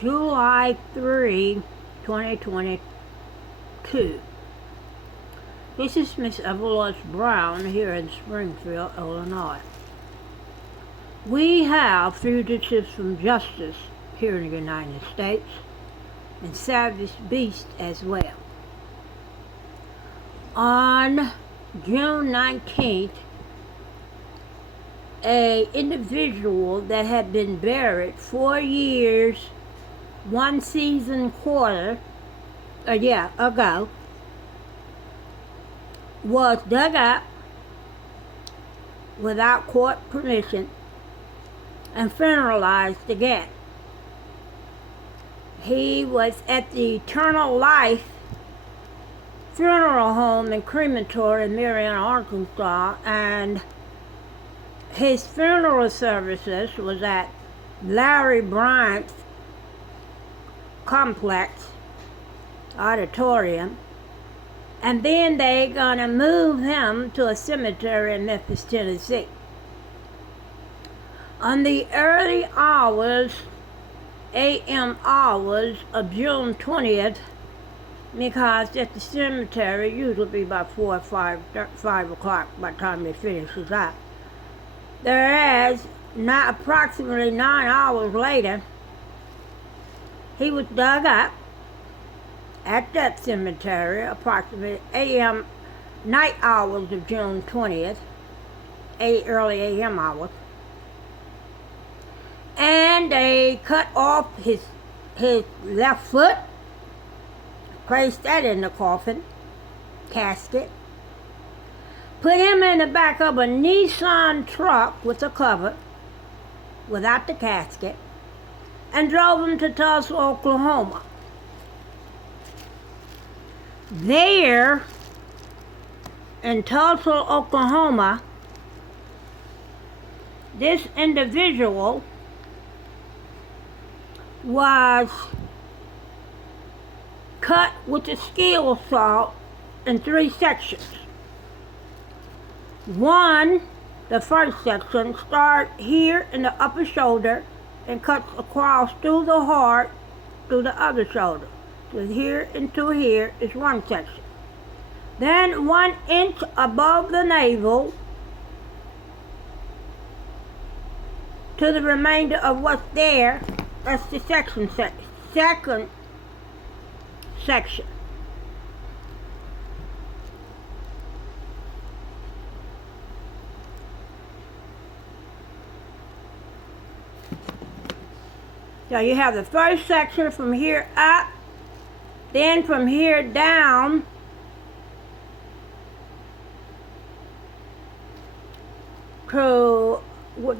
July 3, 2022. This is Miss Evelyn Brown here in Springfield, Illinois. We have fugitives from justice here in the United States and savage beasts as well. On June 19th, an individual that had been buried 4 years, 1 season quarter, ago, was dug up without court permission and funeralized again. He was at the Eternal Life Funeral Home and Crematory in Marion, Arkansas, and his funeral services was at Larry Bryant's complex auditorium, and then they're gonna move him to a cemetery in Memphis, Tennessee. On the early hours, AM hours of June 20th, because at the cemetery usually be about 4 or 5 o'clock by the time they finish his up. Whereas, approximately 9 hours later, he was dug up at that cemetery, approximately AM night hours of June 20th, early AM hours. And they cut off his left foot, placed that in the coffin, casket, put him in the back of a Nissan truck with a cover, without the casket, and drove him to Tulsa, Oklahoma. There, in Tulsa, Oklahoma, this individual was cut with a skill saw in 3 sections. One, the first section, starts here in the upper shoulder and cuts across through the heart, through the other shoulder. So here into here is one section. Then 1 inch above the navel to the remainder of what's there, that's the second section. So you have the first section from here up, then from here down to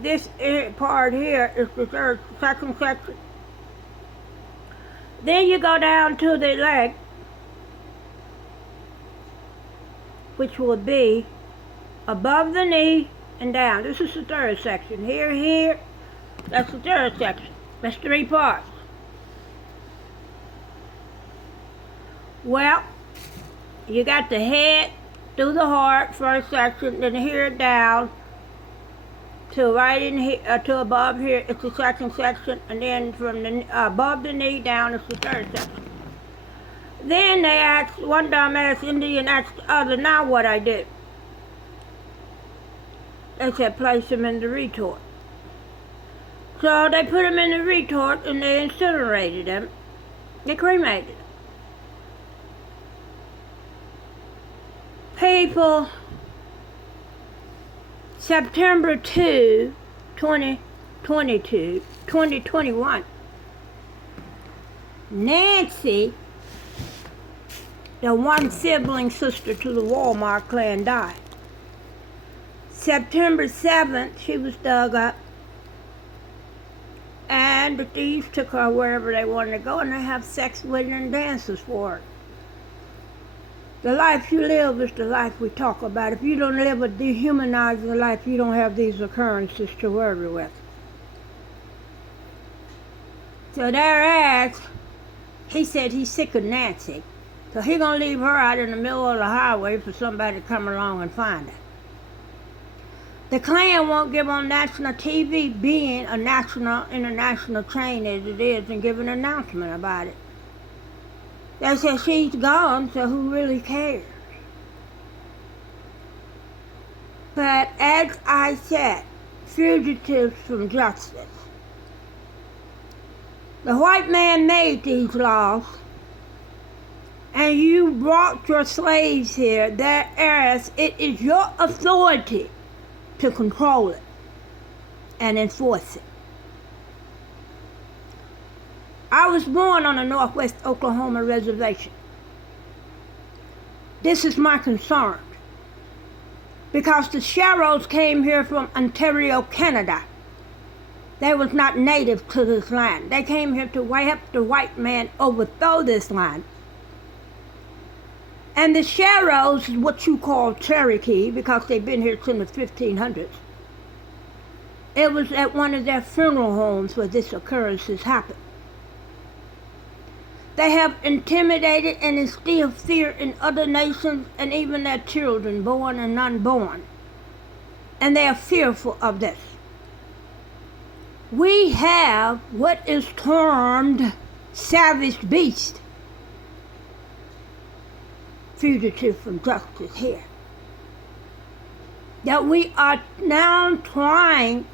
this part here is the second section. Then you go down to the leg, which will be above the knee and down. This is the third section. Here, that's the third section. That's 3 parts. Well, you got the head through the heart, first section, then here down to right in here, to above here, it's the second section, and then from the above the knee down, it's the third section. Then they asked, one dumbass Indian asked the other, now what I did? They said, place him in the retort. So they put him in the retort and they incinerated him. They cremated him. People, September 2, 2021, Nancy, the one sibling sister to the Walmart clan, died. September 7th, she was dug up, and the thieves took her wherever they wanted to go, and they have sex with her and dances for her. The life you live is the life we talk about. If you don't live a dehumanizing life, you don't have these occurrences to worry with. So thereas, he said he's sick of Nancy. So he's going to leave her out in the middle of the highway for somebody to come along and find her. The Klan won't give on national TV, being a national, international chain as it is, and give an announcement about it. They say she's gone, so who really cares? But as I said, fugitives from justice. The white man made these laws, and you brought your slaves here, thereas it is your authority to control it and enforce it. I was born on a Northwest Oklahoma reservation. This is my concern, because the Sherrills came here from Ontario, Canada. They was not native to this land. They came here to help the white man overthrow this land. And the Sherrills is what you call Cherokee, because they've been here since the 1500s. It was at one of their funeral homes where this occurrences happened. They have intimidated and instilled fear in other nations and even their children, born and unborn. And they are fearful of this. We have what is termed savage beast, fugitive from justice here, that we are now trying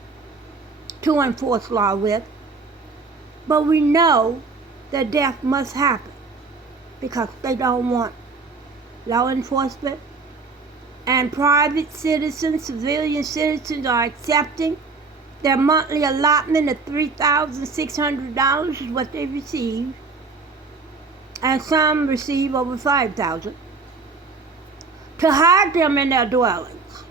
to enforce law with, but we know that death must happen because they don't want law enforcement, and private citizens, civilian citizens are accepting their monthly allotment of $3,600 is what they receive, and some receive over $5,000 to hide them in their dwellings,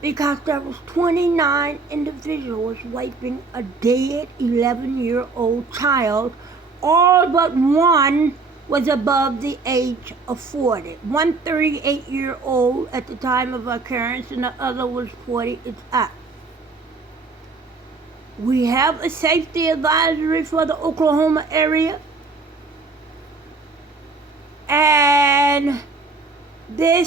because there was 29 individuals raping a dead 11-year-old child. All but one was above the age of 40. One 38-year-old at the time of occurrence, and the other was 40 is up. We have a safety advisory for the Oklahoma area, and this